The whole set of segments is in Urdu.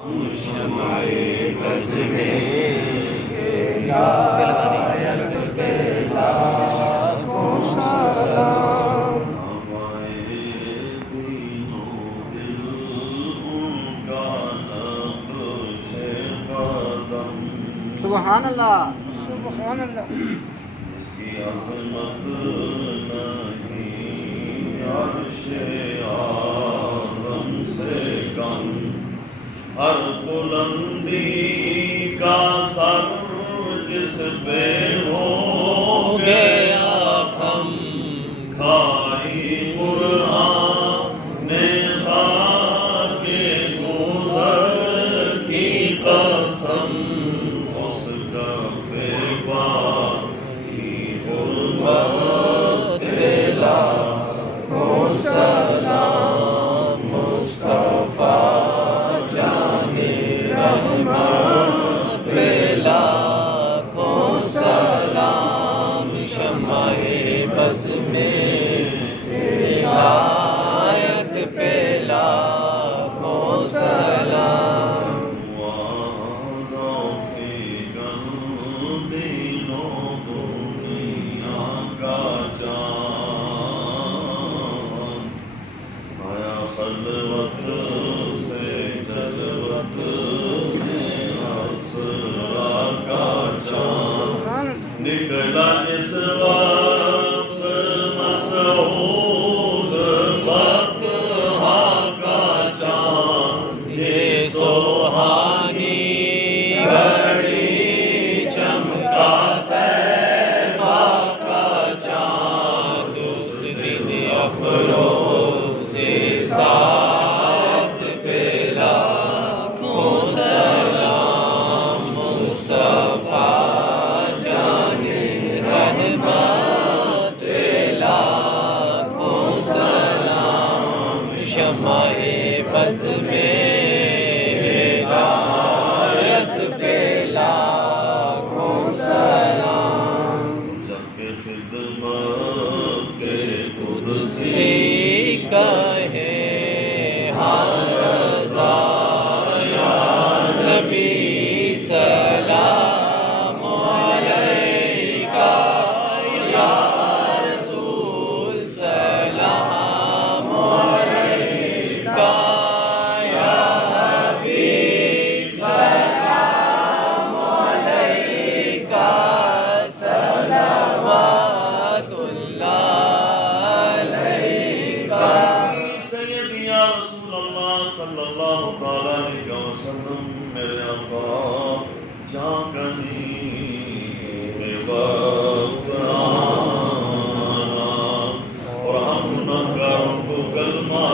شمع بز میں ہدایت پہ لاکھوں سلام. ہوائے دین و دل ان کا نقش قدم. سبحان اللہ سبحان اللہ. جس کی عظمت نہیں عرش اعظم سے کم. ہر بلندی کا سر جس پہ ہو گیا خم. کھائی قرآن نے خاک گوہر کی قسم. اس کف پاک کی حرمت پہ لاکھوں سلام. مصطفیٰ پہ لاکھوں سلام. شمع بز میں ہدایت پہ لاکھوں سلام. ذوق دینوں دنیا کا جان. آیا خلوت سے جلوت نکلا جس وقت مسعود بطحا کا چاند. یہ سوہانی گھڑی چمکا طیبہ کا چاند. اس دن افروز سعد پہ لاکھوں سلام. مصطفیٰ شمع بز میں ہدایت پہ لاکھوں سلام. جب کہ خدمت کے قدسی کہے ہر رضا یا نبی سلام علیکہ یا رسول سلام علیکہ یا حبیب سلام علیکہ صلوات اللہ علیکہ. سیدی یا رسول اللہ صلی اللہ تعالیٰ علیہ وسلم میرے آقا جہاں کہیں بے وقت آنا اور ہم گناہگاروں کو کلمہ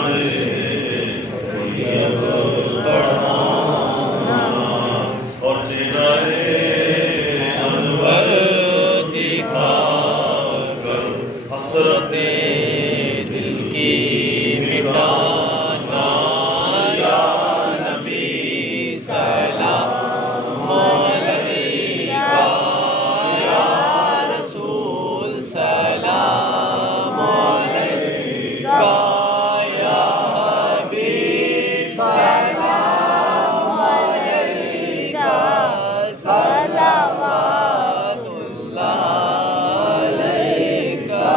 طیب پڑھانا اور چہرہ انور دکھا کر حسرتیں دل کی مٹانا. یا نبی سلام علیکہ یا رسول سلام علیکہ یا حبیب سلام علیکہ صلوات اللہ علیکہ.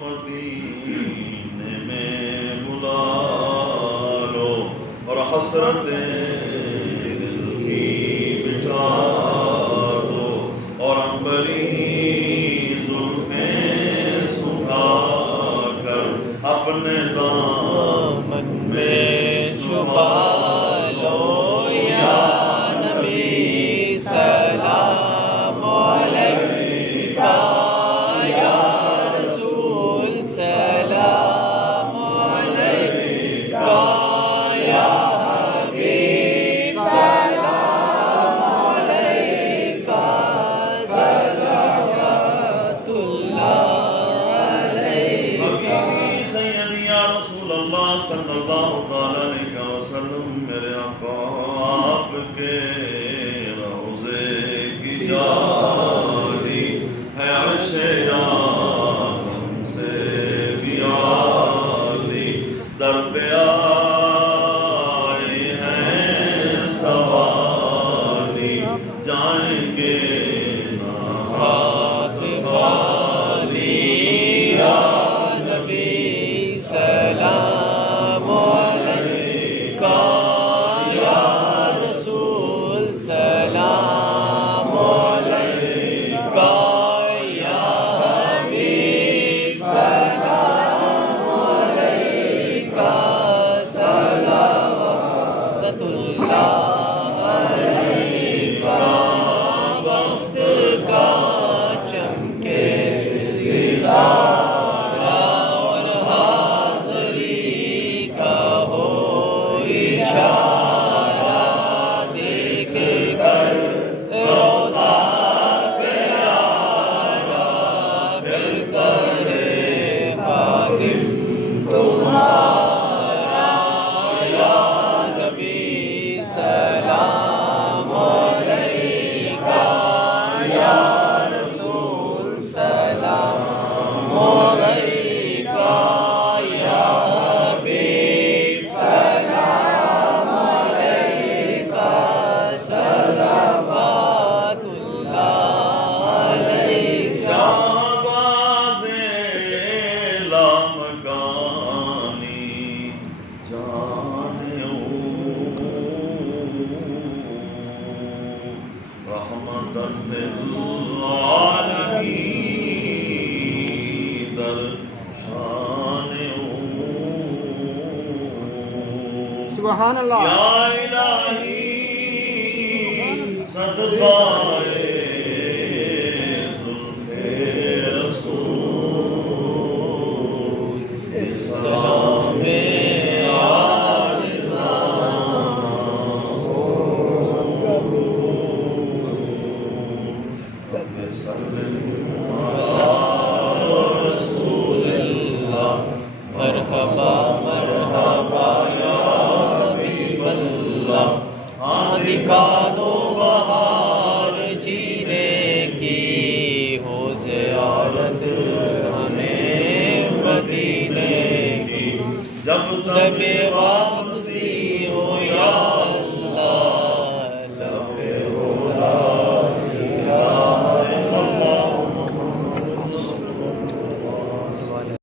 مدینے میں بلا لو اور حسرتیں دل کی مٹا دو اور عنبری زلفیں سکھا کر اپنے دامن میں چھپا لو. یا نبی سلام علیکہ یا رسول سلام علیکہ یا حبیب سلام علیکہ صلوات اللہ علیکہ. سیدی یا رسول اللہ صلی اللہ تعالیٰ علیہ وسلم میرے آقا آپ کے روضے کی جاری ہے عرش اعظم سے بھی عالی. در پہ آئے ہیں اللہ علیکہ وقت کا چمکے ستارہ اور حاضری کا ہو اشارہ دیکھ کر روزہ پیارا پھر کرے خادم تمہارا یا نبی سلام علیکہ یا رسول سلام علیکہ یا حبیب سلام علیکہ صلوات اللہ علیکہ شہباز لامکانی جان او رحمت للعالمین در شان او سبحان اللہ یا الہی صدقائے زلف رسول اسلام رسول اللہ مرحبا مرحبا یا حبیب اللہ دکھا دو بہار جینے کی ہو زیارت ہمیں مدینے کی جب تک لگے وقت